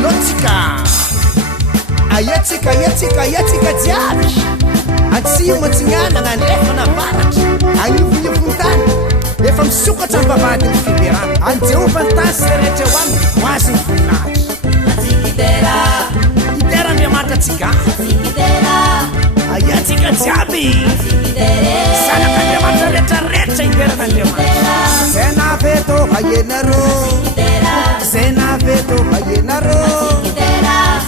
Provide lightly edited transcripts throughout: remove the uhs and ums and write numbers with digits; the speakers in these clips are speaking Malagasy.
alotsika ayatsika jiaby atsimo matsignanana nefa navaratra anivonivon-tany efa misokatra ambavady ny fiberana anjeofantasy rehetra ho any hoazy ny voninahitra idera andriamanitra tsika ayatsika jiaby zanak'andriamanitra rehetrarehetra ideran'andriamanitra zay naveto haenarô zay naveto haenarô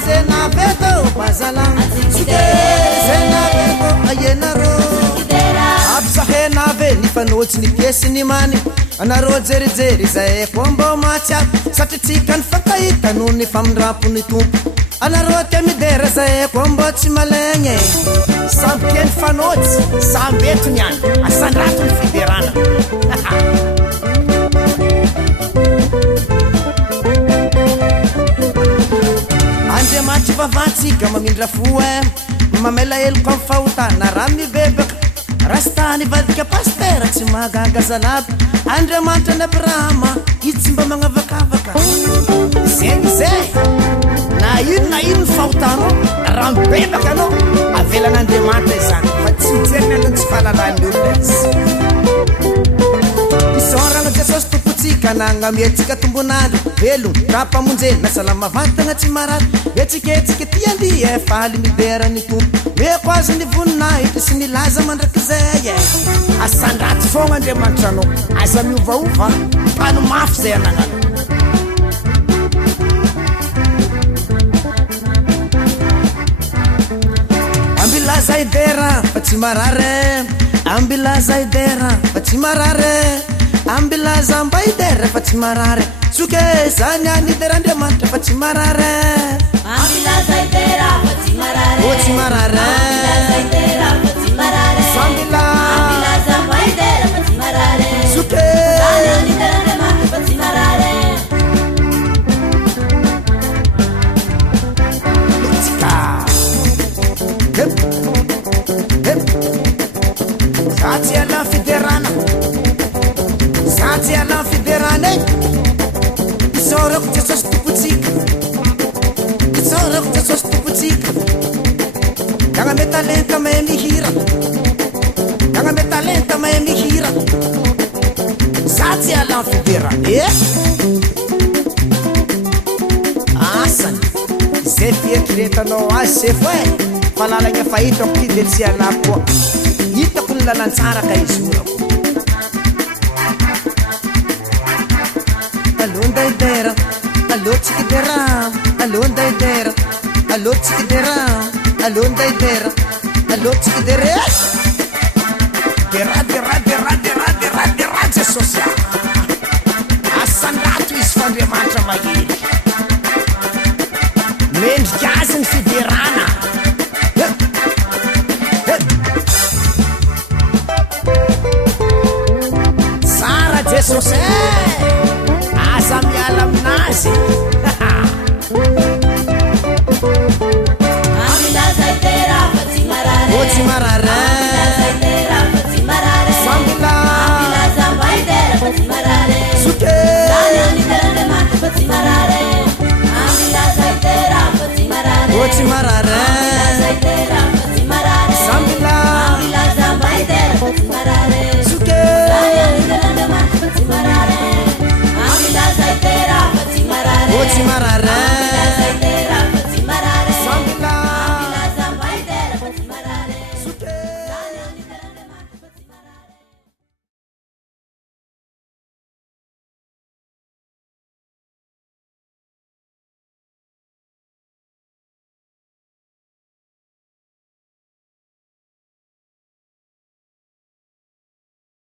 zay naveto bazala zay naveto haenarô abzahenave nifanotsy ny piesy ny many anarô jerijery zay kombô matsiaby satria tsika ny fakahita noho ny famindrampon'ny tompo anarô tia midera zay kombô tsy malegny samby tia ny fanotsy samby etony any asandrato ny fiderana andriamanitry vavatsika mamindra fo mamela eloko amin'ny fahotana raha mibebaka rastany vadika pastera tsy mahagaga zalaby andriamanitra ny abrahama izy tsy mba magnavakavaka zegny zay na ino ny fahotana raha mibebaka anao avelan'andriamanitra izany fa tsy mijeriny anao tsy fahalalany olona izy isôragna jesosy tompotsika nagnamietsika tombonandro velogno raha mpamonjeny na salamavantagna tsy marary etsiketsika tiandy faly miderany tompo meko azy ny voninahitra sy ny laza mandrakizay asandraty fogna andriamanitra anao aza miovaova mpano mafy zay anagnano ambilaza idera fa tsy marare ambilaza idera fa tsy marare ambilaza mba idera fa tsy marare suke zany any iderandriamanitra fa tsy marare ambilaza idera fa tsy marare o tsy marare ambilaza idera fa tsy marare sambila ambilaza mba idera fa tsy marare suke zany any iderandriamanitra fa tsy marare lutsika zatsy alan fiderana zatsy alan fiderana isôrako jesosy tompotsika isôrako jesosy tompotsika dagname talenta mahay mihira dagname talenta mahay mihira zatsy alan fiderana asany zay fieritriretanao azy se fo falalagna fahitako ty de tsy alako koa hitako ny lalantsara ka izy orako alonda idera alô tsikidera alonda idera alô tsikidera alonda idera alô tsikidera dera jesosy asandrato izy fandriamanitra mahery mendrika azy ny fiderana tsara jesosy